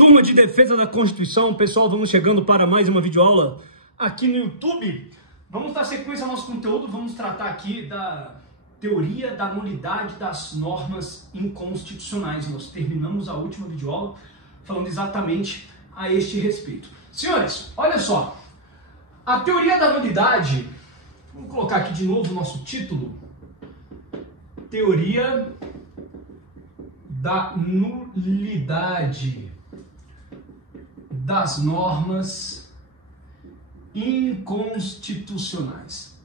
Turma de Defesa da Constituição, pessoal, vamos chegando para mais uma videoaula aqui no YouTube. Vamos dar sequência ao nosso conteúdo, vamos tratar aqui da teoria da nulidade das normas inconstitucionais. Nós terminamos a última videoaula falando exatamente a este respeito. Senhores, olha só, a teoria da nulidade, vamos colocar aqui de novo o nosso título, teoria da nulidade das normas inconstitucionais.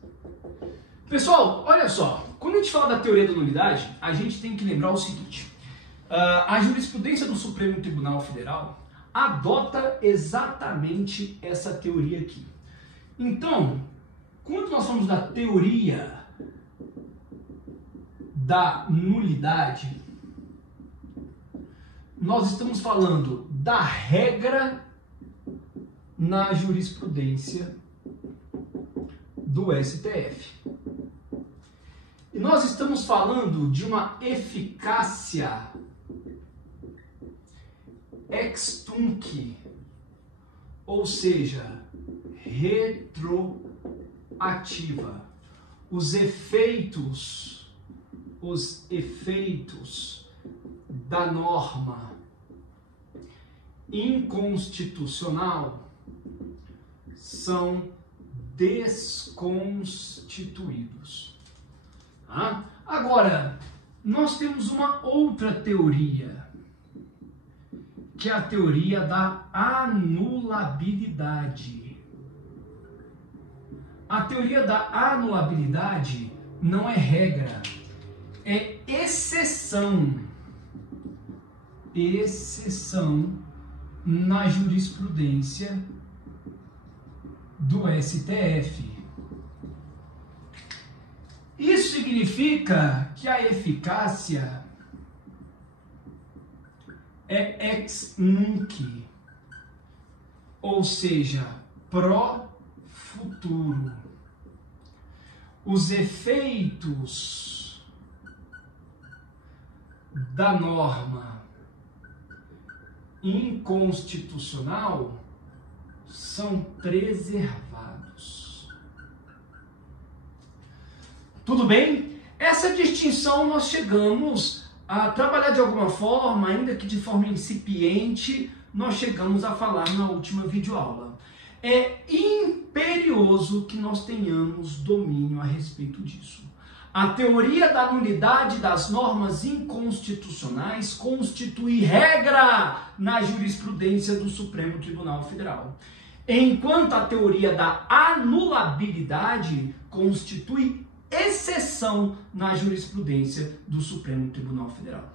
Pessoal, olha só, quando a gente fala da teoria da nulidade, a gente tem que lembrar o seguinte: a jurisprudência do Supremo Tribunal Federal adota exatamente essa teoria aqui. Então, quando nós falamos da teoria da nulidade, nós estamos falando da regra na jurisprudência do STF. E nós estamos falando de uma eficácia ex tunc, ou seja, retroativa. Os efeitos da norma inconstitucional são desconstituídos. Agora, nós temos uma outra teoria, que é a teoria da anulabilidade. A teoria da anulabilidade não é regra, é exceção na jurisprudência do STF. Isso significa que a eficácia é ex nunc, ou seja, pró futuro. Os efeitos da norma inconstitucional são preservados. Tudo bem? Essa distinção nós chegamos a trabalhar de alguma forma, ainda que de forma incipiente, nós chegamos a falar na última videoaula. É imperioso que nós tenhamos domínio a respeito disso. A teoria da nulidade das normas inconstitucionais constitui regra na jurisprudência do Supremo Tribunal Federal, enquanto a teoria da anulabilidade constitui exceção na jurisprudência do Supremo Tribunal Federal.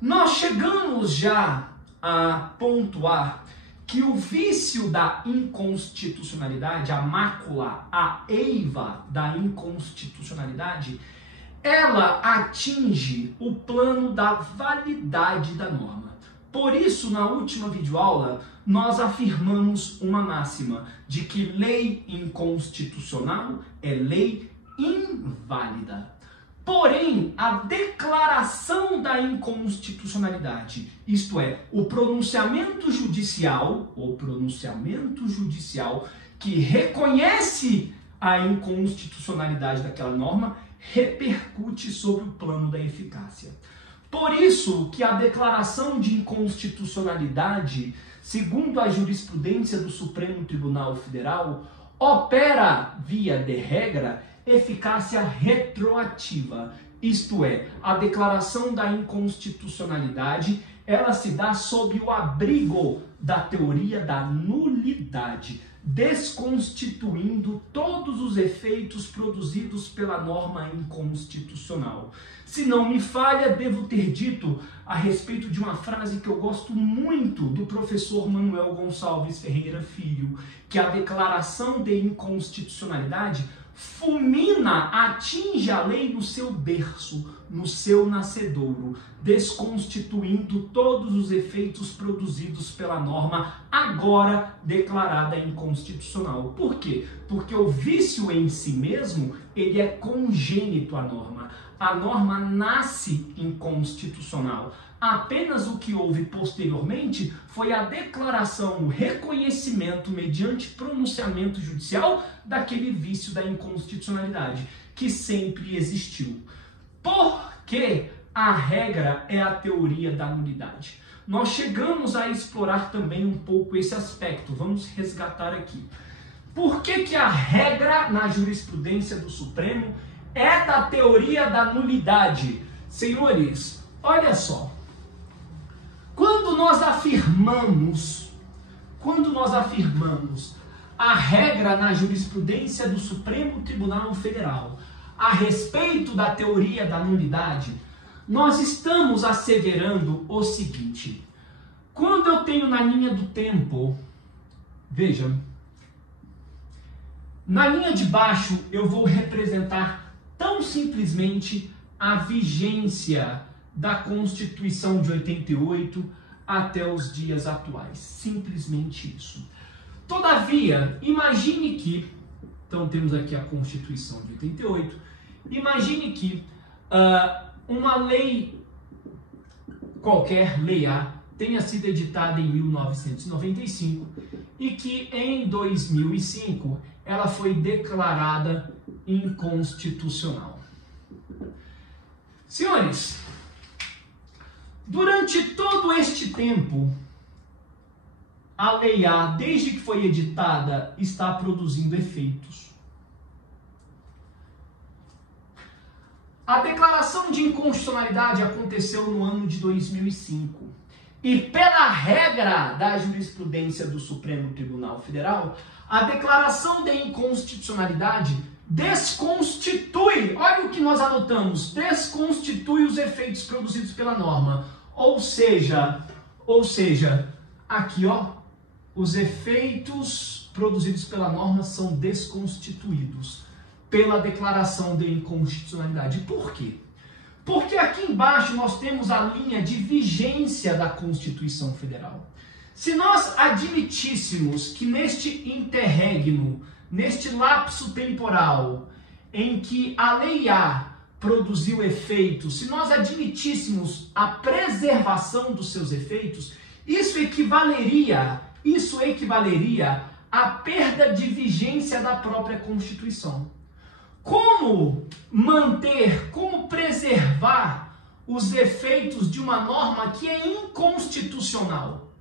Nós chegamos já a pontuar que o vício da inconstitucionalidade, a mácula, a eiva da inconstitucionalidade, ela atinge o plano da validade da norma. Por isso, na última videoaula, nós afirmamos uma máxima de que lei inconstitucional é lei inválida. Porém, a declaração da inconstitucionalidade, isto é, o pronunciamento judicial que reconhece a inconstitucionalidade daquela norma, repercute sobre o plano da eficácia. Por isso que a declaração de inconstitucionalidade, segundo a jurisprudência do Supremo Tribunal Federal, opera, via de regra, eficácia retroativa, isto é, a declaração da inconstitucionalidade, ela se dá sob o abrigo da teoria da nulidade, desconstituindo todos os efeitos produzidos pela norma inconstitucional. Se não me falha, devo ter dito a respeito de uma frase que eu gosto muito do professor Manuel Gonçalves Ferreira Filho, que a declaração de inconstitucionalidade fulmina, atinge a lei no seu berço, no seu nascedouro, desconstituindo todos os efeitos produzidos pela norma, agora declarada inconstitucional. Por quê? Porque o vício em si mesmo, ele é congênito à norma. A norma nasce inconstitucional. Apenas o que houve posteriormente foi a declaração, o reconhecimento mediante pronunciamento judicial daquele vício da inconstitucionalidade, que sempre existiu. Porque a regra é a teoria da nulidade. Nós chegamos a explorar também um pouco esse aspecto. Vamos resgatar aqui. Por que a regra na jurisprudência do Supremo é da teoria da nulidade? Senhores, olha só. Quando nós afirmamos a regra na jurisprudência do Supremo Tribunal Federal a respeito da teoria da nulidade, nós estamos asseverando o seguinte: quando eu tenho na linha do tempo, veja, na linha de baixo eu vou representar tão simplesmente a vigência da Constituição de 88 até os dias atuais. Simplesmente isso. Todavia, imagine que, então temos aqui a Constituição de 88, imagine que uma lei qualquer, lei A, tenha sido editada em 1995 e que em 2005 ela foi declarada inconstitucional. Senhores, durante todo este tempo, a Lei A, desde que foi editada, está produzindo efeitos. A declaração de inconstitucionalidade aconteceu no ano de 2005. E pela regra da jurisprudência do Supremo Tribunal Federal, a declaração de inconstitucionalidade desconstitui, olha o que nós anotamos, desconstitui os efeitos produzidos pela norma. Ou seja, aqui ó, os efeitos produzidos pela norma são desconstituídos pela declaração de inconstitucionalidade. Por quê? Porque aqui embaixo nós temos a linha de vigência da Constituição Federal. Se nós admitíssemos que neste interregno, neste lapso temporal em que a Lei A produziu efeitos, se nós admitíssemos a preservação dos seus efeitos, isso equivaleria à perda de vigência da própria Constituição. Como manter, como preservar os efeitos de uma norma que é inconstitucional?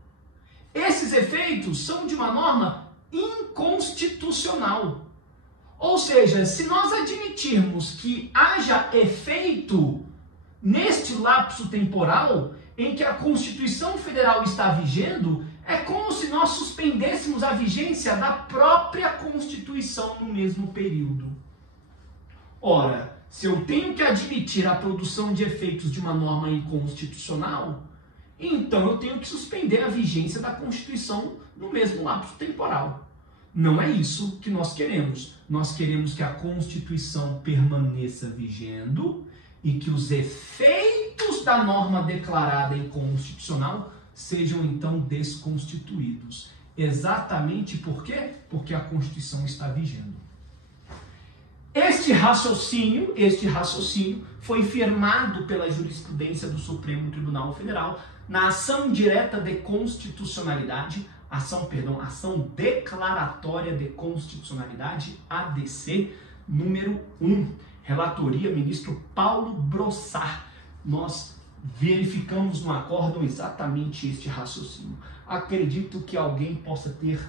Esses efeitos são de uma norma inconstitucional. Ou seja, se nós admitirmos que haja efeito neste lapso temporal em que a Constituição Federal está vigendo, é como se nós suspendêssemos a vigência da própria Constituição no mesmo período. Ora, se eu tenho que admitir a produção de efeitos de uma norma inconstitucional, então eu tenho que suspender a vigência da Constituição no mesmo lapso temporal. Não é isso que nós queremos. Nós queremos que a Constituição permaneça vigendo e que os efeitos da norma declarada inconstitucional sejam então desconstituídos. Exatamente por quê? Porque a Constituição está vigendo. Este raciocínio foi firmado pela jurisprudência do Supremo Tribunal Federal na ação direta de constitucionalidade, ação declaratória de constitucionalidade, ADC, número 1, relatoria ministro Paulo Brossard. Nós verificamos no acórdão exatamente este raciocínio. Acredito que alguém possa ter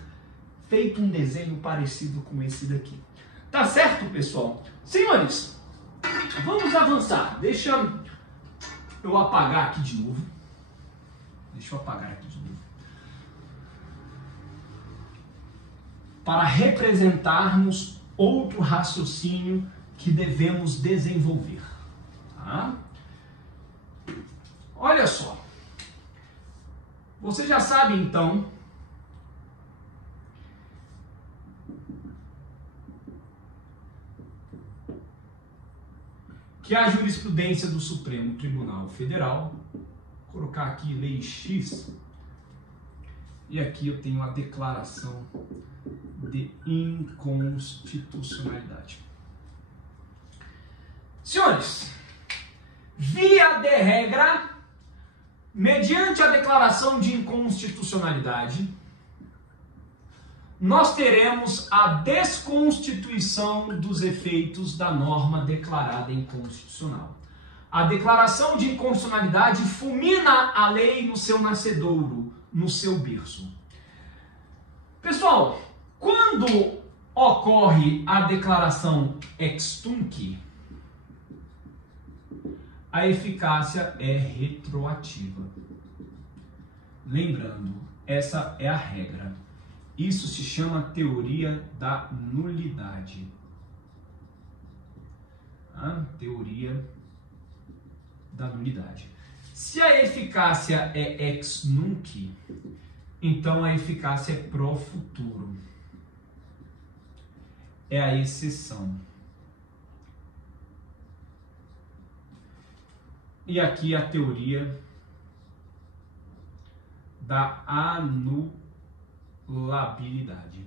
feito um desenho parecido com esse daqui. Tá certo, pessoal? Senhores, vamos avançar. Deixa eu apagar aqui de novo. Para representarmos outro raciocínio que devemos desenvolver. Tá? Olha só. Você já sabe, então, que é a jurisprudência do Supremo Tribunal Federal. Vou colocar aqui Lei X. E aqui eu tenho a declaração de inconstitucionalidade. Senhores, via de regra, mediante a declaração de inconstitucionalidade, nós teremos a desconstituição dos efeitos da norma declarada inconstitucional. A declaração de inconstitucionalidade fulmina a lei no seu nascedouro, no seu berço. Pessoal, quando ocorre a declaração ex tunc, a eficácia é retroativa. Lembrando, essa é a regra. Isso se chama teoria da nulidade. A teoria da nulidade. Se a eficácia é ex nunc, então a eficácia é pro futuro. É a exceção. E aqui a teoria da anulabilidade.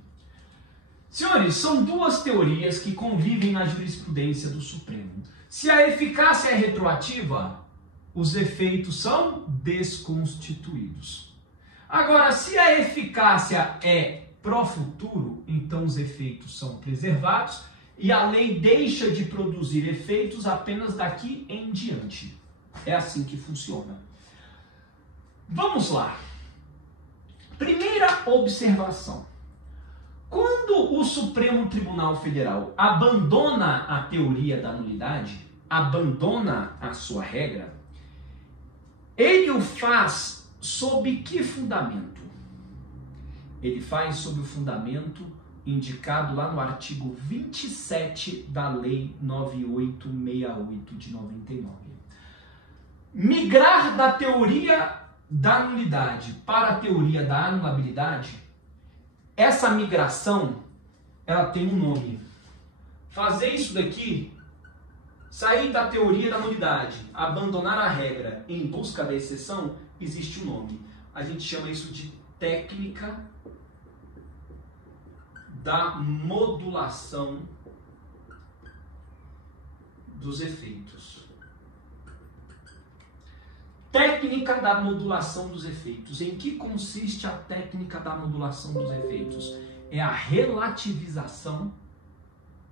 Senhores, são duas teorias que convivem na jurisprudência do Supremo. Se a eficácia é retroativa, os efeitos são desconstituídos. Agora, se a eficácia é pro futuro, então os efeitos são preservados e a lei deixa de produzir efeitos apenas daqui em diante. É assim que funciona. Vamos lá. Primeira observação. Quando o Supremo Tribunal Federal abandona a teoria da nulidade, abandona a sua regra, ele o faz sob que fundamento? Ele faz sob o fundamento indicado lá no artigo 27 da Lei 9868 de 99. Migrar da teoria da nulidade para a teoria da anulabilidade, essa migração, ela tem um nome. Fazer isso daqui, sair da teoria da nulidade, abandonar a regra em busca da exceção, existe um nome. A gente chama isso de técnica da modulação dos efeitos. Técnica da modulação dos efeitos. Em que consiste a técnica da modulação dos efeitos? É a relativização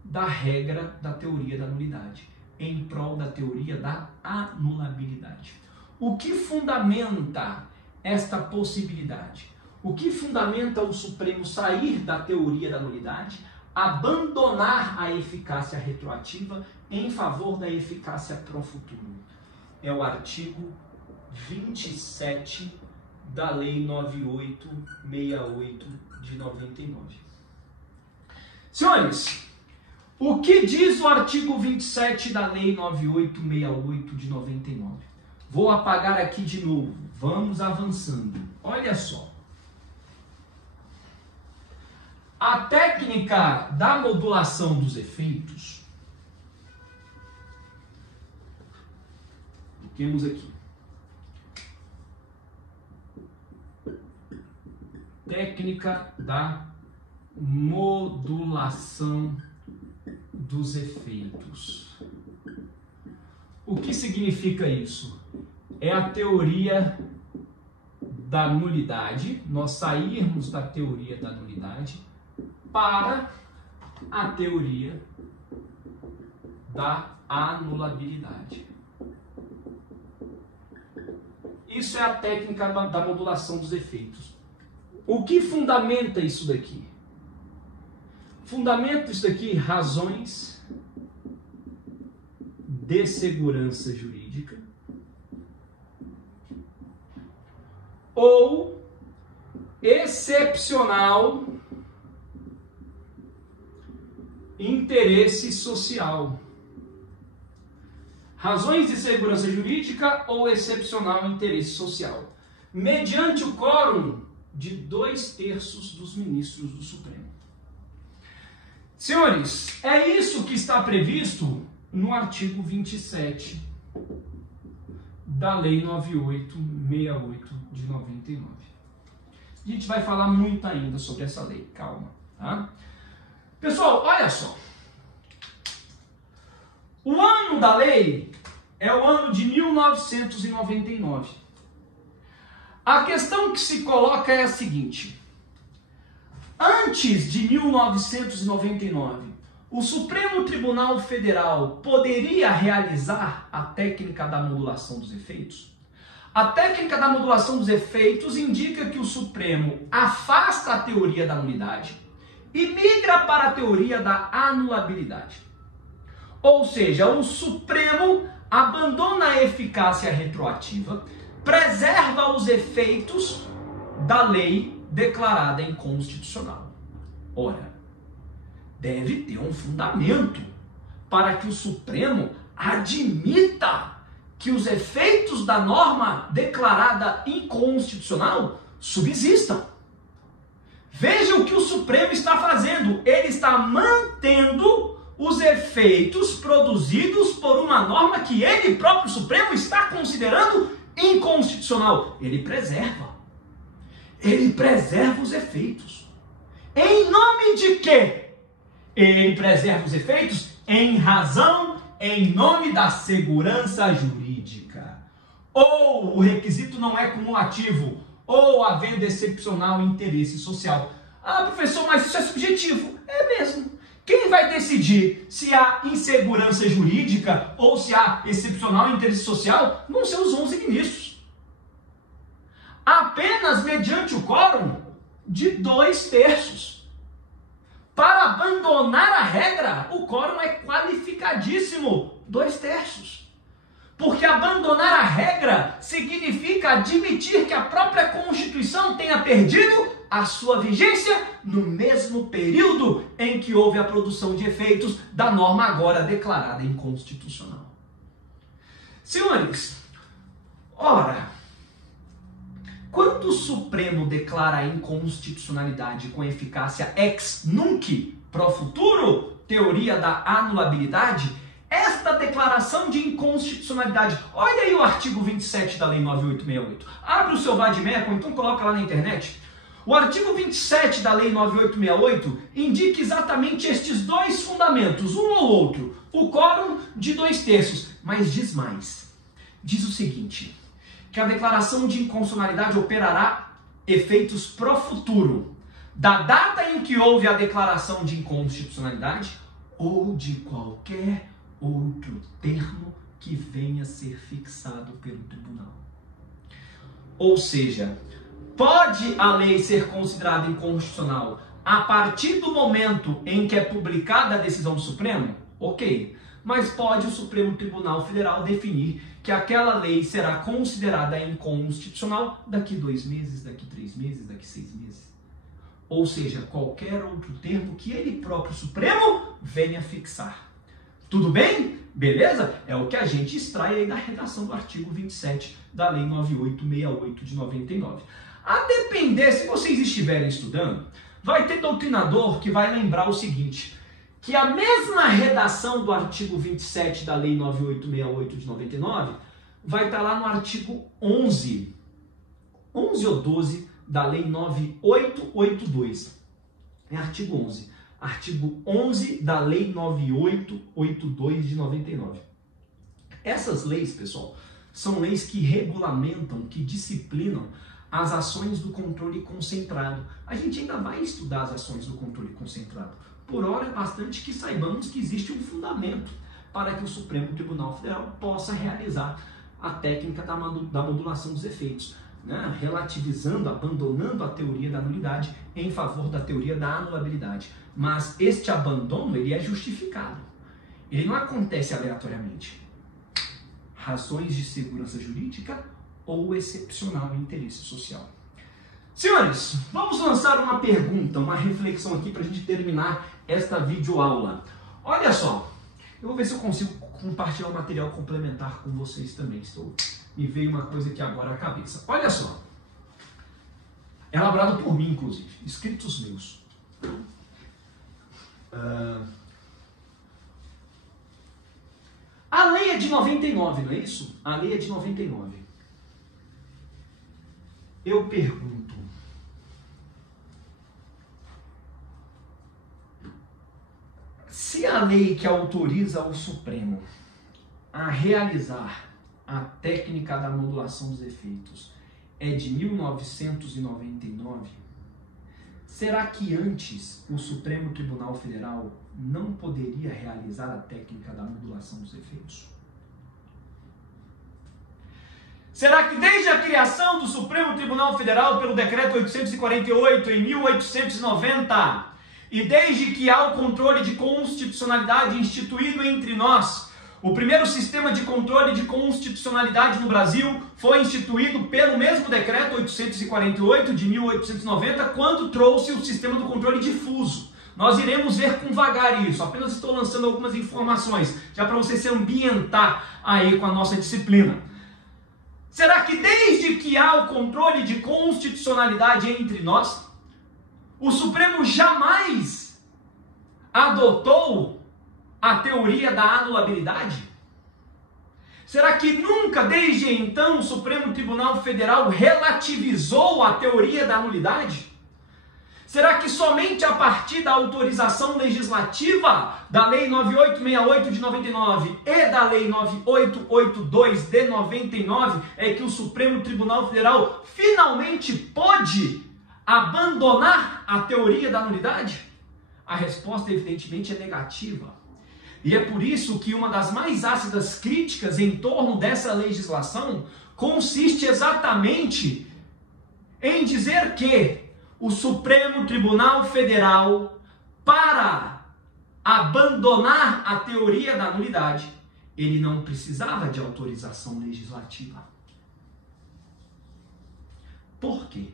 da regra da teoria da nulidade em prol da teoria da anulabilidade. O que fundamenta esta possibilidade? O que fundamenta o Supremo sair da teoria da nulidade, abandonar a eficácia retroativa em favor da eficácia pro futuro? É o artigo 27 da Lei 9868 de 99. Senhores, o que diz o artigo 27 da Lei 9868 de 99? Vou apagar aqui de novo. Vamos avançando. Olha só. A técnica da modulação dos efeitos, temos aqui. Técnica da modulação dos efeitos. O que significa isso? É a teoria da nulidade, nós sairmos da teoria da nulidade para a teoria da anulabilidade. Isso é a técnica da modulação dos efeitos. O que fundamenta isso daqui? Fundamenta isso daqui razões de segurança jurídica ou excepcional interesse social. Razões de segurança jurídica ou excepcional interesse social. Mediante o quórum de 2/3 dos ministros do Supremo. Senhores, é isso que está previsto no artigo 27 da Lei 9868 de 99. A gente vai falar muito ainda sobre essa lei, calma, tá? Pessoal, olha só. O ano da lei é o ano de 1999. A questão que se coloca é a seguinte: antes de 1999, o Supremo Tribunal Federal poderia realizar a técnica da modulação dos efeitos? A técnica da modulação dos efeitos indica que o Supremo afasta a teoria da nulidade e migra para a teoria da anulabilidade. Ou seja, o Supremo abandona a eficácia retroativa, preserva os efeitos da lei declarada inconstitucional. Ora, deve ter um fundamento para que o Supremo admita que os efeitos da norma declarada inconstitucional subsistam. Veja o que o Supremo está fazendo. Ele está mantendo os efeitos produzidos por uma norma que ele próprio, Supremo, está considerando inconstitucional. Ele preserva os efeitos. Em nome de quê? Ele preserva os efeitos em nome da segurança jurídica. Ou o requisito não é cumulativo, ou havendo excepcional interesse social. Ah, professor, mas isso é subjetivo. É mesmo. Quem vai decidir se há insegurança jurídica ou se há excepcional interesse social vão ser os 11 ministros. Apenas mediante o quórum de 2/3. Para abandonar a regra, o quórum é qualificadíssimo, 2/3. Porque abandonar a regra significa admitir que a própria Constituição tenha perdido a sua vigência no mesmo período em que houve a produção de efeitos da norma agora declarada inconstitucional. Senhores, ora, quando o Supremo declara a inconstitucionalidade com eficácia ex nunc pro futuro, teoria da anulabilidade, esta declaração de inconstitucionalidade, olha aí o artigo 27 da Lei 9868. Abre o seu vade-mecum, então coloca lá na internet. O artigo 27 da Lei 9868 indica exatamente estes dois fundamentos, um ou outro, o quórum de 2/3, mas diz mais. Diz o seguinte, que a declaração de inconstitucionalidade operará efeitos pro futuro, da data em que houve a declaração de inconstitucionalidade ou de qualquer outro termo que venha a ser fixado pelo tribunal. Ou seja, pode a lei ser considerada inconstitucional a partir do momento em que é publicada a decisão do Supremo? Ok. Mas pode o Supremo Tribunal Federal definir que aquela lei será considerada inconstitucional daqui 2 meses, daqui 3 meses, daqui 6 meses. Ou seja, qualquer outro termo que ele próprio, Supremo, venha fixar. Tudo bem? Beleza? É o que a gente extrai aí da redação do artigo 27 da Lei 9868 de 99. A depender, se vocês estiverem estudando, vai ter doutrinador que vai lembrar o seguinte, que a mesma redação do artigo 27 da Lei 9868 de 99 vai estar lá no artigo 11 ou 12 da Lei 9882. É artigo 11. Artigo 11 da Lei 9882 de 99. Essas leis, pessoal, são leis que regulamentam, que disciplinam as ações do controle concentrado. A gente ainda vai estudar as ações do controle concentrado. Por hora é bastante que saibamos que existe um fundamento para que o Supremo Tribunal Federal possa realizar a técnica da modulação dos efeitos, né? Relativizando, abandonando a teoria da nulidade em favor da teoria da anulabilidade. Mas este abandono, ele é justificado. Ele não acontece aleatoriamente. Razões de segurança jurídica ou excepcional interesse social. Senhores, vamos lançar uma pergunta, uma reflexão aqui para a gente terminar esta videoaula. Olha só, eu vou ver se eu consigo compartilhar o material complementar com vocês também. Me veio uma coisa aqui agora à cabeça. Olha só, elaborado por mim, inclusive, escritos meus. de 99, não é isso? A lei é de 99. Eu pergunto, se a lei que autoriza o Supremo a realizar a técnica da modulação dos efeitos é de 1999, será que antes o Supremo Tribunal Federal não poderia realizar a técnica da modulação dos efeitos? Será que desde a criação do Supremo Tribunal Federal pelo Decreto 848 em 1890 e desde que há o controle de constitucionalidade instituído entre nós, o primeiro sistema de controle de constitucionalidade no Brasil foi instituído pelo mesmo Decreto 848 de 1890, quando trouxe o sistema do controle difuso. Nós iremos ver com vagar isso, apenas estou lançando algumas informações, já para você se ambientar aí com a nossa disciplina. Será que desde que há o controle de constitucionalidade entre nós, o Supremo jamais adotou a teoria da anulabilidade? Será que nunca, desde então, o Supremo Tribunal Federal relativizou a teoria da nulidade? Será que somente a partir da autorização legislativa da Lei 9868 de 99 e da Lei 9882 de 99 é que o Supremo Tribunal Federal finalmente pôde abandonar a teoria da nulidade? A resposta, evidentemente, é negativa. E é por isso que uma das mais ácidas críticas em torno dessa legislação consiste exatamente em dizer que o Supremo Tribunal Federal, para abandonar a teoria da nulidade, ele não precisava de autorização legislativa. Por quê?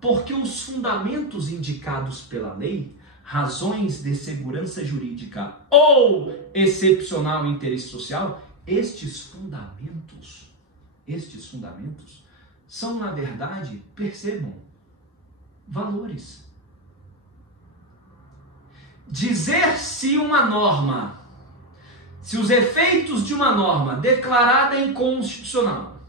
Porque os fundamentos indicados pela lei, razões de segurança jurídica ou excepcional interesse social, estes fundamentos são, na verdade, percebam, valores. Dizer se uma norma, se os efeitos de uma norma declarada inconstitucional,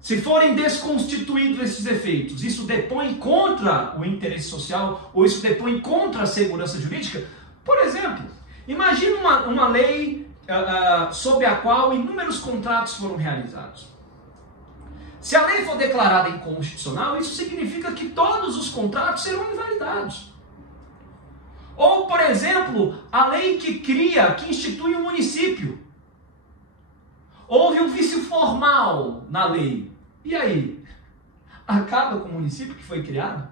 se forem desconstituídos esses efeitos, isso depõe contra o interesse social ou isso depõe contra a segurança jurídica? Por exemplo, imagine uma lei sob a qual inúmeros contratos foram realizados. Se a lei for declarada inconstitucional, isso significa que todos os contratos serão invalidados. Ou, por exemplo, a lei que institui um município. Houve um vício formal na lei. E aí? Acaba com o município que foi criado?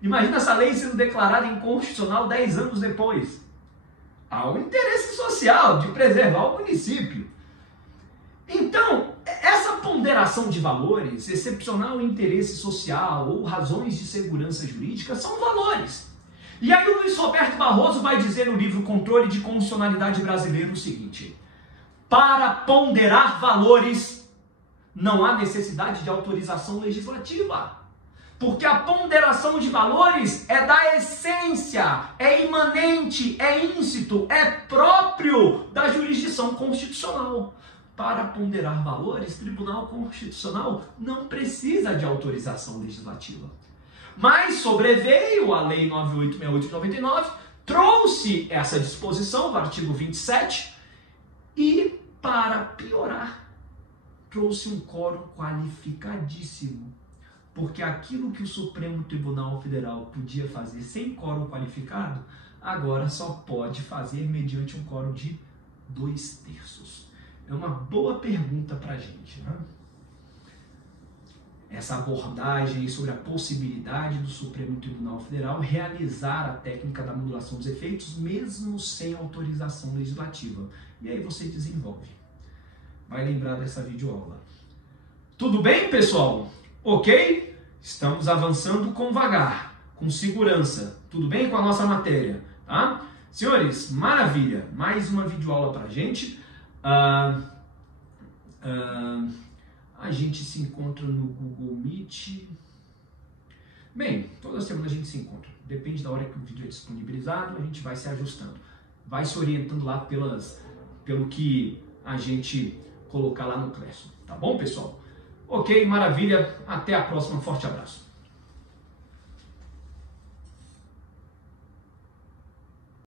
Imagina essa lei sendo declarada inconstitucional 10 anos depois. Há um interesse social de preservar o município. Então, essa ponderação de valores, excepcional interesse social ou razões de segurança jurídica, são valores. E aí o Luiz Roberto Barroso vai dizer no livro Controle de Constitucionalidade Brasileiro o seguinte: para ponderar valores, não há necessidade de autorização legislativa. Porque a ponderação de valores é da essência, é imanente, é íncito, é próprio da jurisdição constitucional. Para ponderar valores, Tribunal Constitucional não precisa de autorização legislativa. Mas sobreveio a Lei 9868 de 99, trouxe essa disposição, o artigo 27, e, para piorar, trouxe um quórum qualificadíssimo. Porque aquilo que o Supremo Tribunal Federal podia fazer sem quórum qualificado, agora só pode fazer mediante um quórum de 2/3. É uma boa pergunta para a gente, né? Essa abordagem sobre a possibilidade do Supremo Tribunal Federal realizar a técnica da modulação dos efeitos, mesmo sem autorização legislativa. E aí você desenvolve. Vai lembrar dessa videoaula. Tudo bem, pessoal? Ok? Estamos avançando com vagar, com segurança. Tudo bem com a nossa matéria, tá? Senhores, maravilha. Mais uma videoaula pra gente. A gente se encontra no Google Meet. Bem, toda semana a gente se encontra. Depende da hora que o vídeo é disponibilizado, a gente vai se ajustando. Vai se orientando lá pelo que a gente colocar lá no Classroom. Tá bom, pessoal? Ok, maravilha. Até a próxima. Forte abraço.